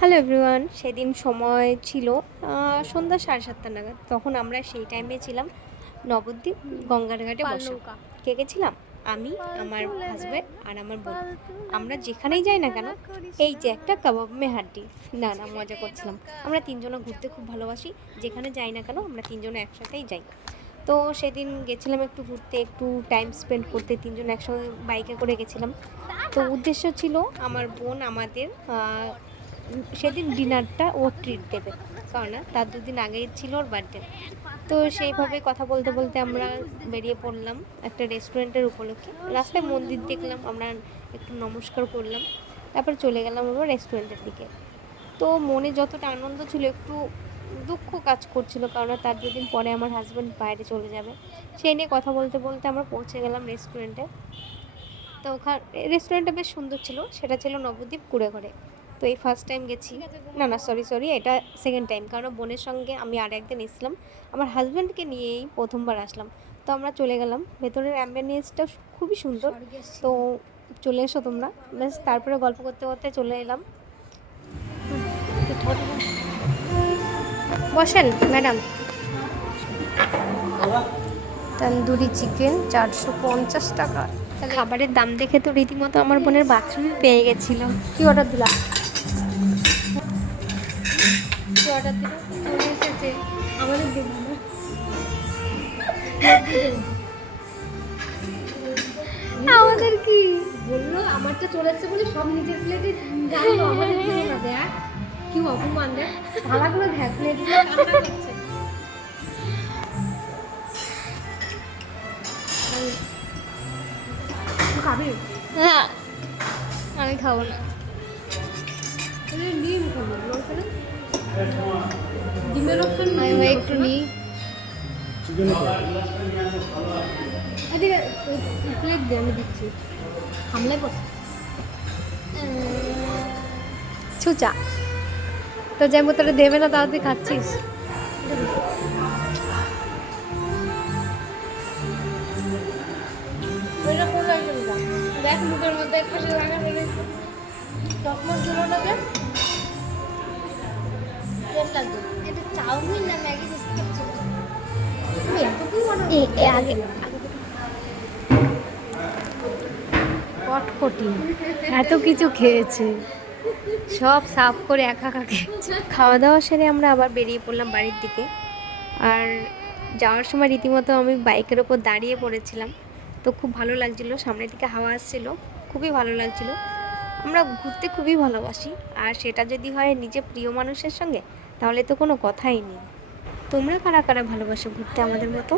Hello everyone, সেদিন সময় ছিল সন্ধ্যা 7:30 নাগাদ। তখন আমরা সেই টাইমে ছিলাম নবদ্বীপ গঙ্গার ঘাটে বসা। কে গেছিলাম? আমি, আমার হাজব্যান্ড আর আমার বোন। আমরা যেখানেই যাই না কেন, এই যে একটা কাবাব মে হাড্ডি, না না মজা করছিলাম। আমরা তিনজনে ঘুরতে খুব ভালোবাসি, যেখানে যাই না কেন আমরা তিনজনে একসাথেই যাই। তো সেদিন গেছিলাম একটু ঘুরতে, একটু টাইম স্পেন্ড করতে, তিনজন একসঙ্গে বাইকে করে গেছিলাম। তো উদ্দেশ্য ছিল আমার বোন আমাদের সেদিন ডিনারটা ও ট্রিট দেবে, কারণ না তার 2 দিন আগেই ছিল ওর বার্থডে। তো সেইভাবে কথা বলতে বলতে আমরা বেরিয়ে পড়লাম একটা রেস্টুরেন্টের উপলক্ষে। রাস্তায় মন্দির দেখলাম, আমরা একটু নমস্কার করলাম, তারপর চলে গেলাম আবার রেস্টুরেন্টের দিকে। তো মনে যতটা আনন্দ ছিল, একটু দুঃখ কাজ করছিল, কারণ তার 2 দিন পরে আমার হাজব্যান্ড বাইরে চলে যাবে। সেই নিয়ে কথা বলতে বলতে আমরা পৌঁছে গেলাম রেস্টুরেন্টে। তো ওখানে রেস্টুরেন্টটা বেশ সুন্দর ছিল, সেটা ছিল নবদ্বীপ কুড়েঘরে। তো এই ফার্স্ট টাইম গেছি, না না সরি এটা সেকেন্ড টাইম, কারণ বোনের সঙ্গে আমি আর একদিন এসলাম, আমার হাজব্যান্ডকে নিয়েই প্রথমবার আসলাম। তো আমরা চলে গেলাম, ভেতরের অ্যাম্বিয়েন্সটা খুবই সুন্দর। তো চলে এসো তোমরা, ব্যাস তারপরে গল্প করতে করতে চলে এলাম। বসেন ম্যাডাম। তন্দুরি চিকেন 450 টাকা। খাবারের দাম দেখে তো রীতিমতো আমার বোনের বাথরুমে পেয়ে গেছিল। কি অর্ডার দিলাম? কি অর্ডার দিলাম? চলে এসেছে আমাদের দেব না। আমাদের কি বললো? আমারটা চলে এসেছে বলে সব নিজের প্লেটে জানলো, আমাদের দিল না। দেখ কি অপমান, দেখ থালাগুলো দেখ, প্লেটগুলো কান্না করছে। খাবি? হ্যাঁ আমি খাবো না। ডিম খাবো, ডিমের অপশন একটু নিই। প্লেট দিয়ে আমি দিচ্ছি, হামলায় বস। ছুচা তো যেমন তোরা দেবে না, তাও তুই খাচ্ছিস। দেখ মুখের মধ্যে এক পাশে লাগানো রয়েছে, চকমক গুলোটাকে টেস্ট লাগবে। এটা চাউমিন না ম্যাগি বিস্কিট ছিল। আগে কটকটি এত কিছু খেয়েছে, সব সাফ করে একা খেয়েছে। খাওয়া দাওয়া সেরে আমরা আবার বেরিয়ে পড়লাম বাড়ির দিকে। আর যাওয়ার সময় রীতিমতো আমি বাইকের ওপর দাঁড়িয়ে পড়েছিলাম। তো খুব ভালো লাগছিলো, সামনের দিকে হাওয়া আসছিলো, খুবই ভালো লাগছিলো। আমরা ঘুরতে খুবই ভালোবাসি, আর সেটা যদি হয় নিজের প্রিয় মানুষের সঙ্গে, তাহলে তো কোনো কথাই নেই। তোমরা কারা কারা ভালোবাসো ঘুরতে আমাদের মতো?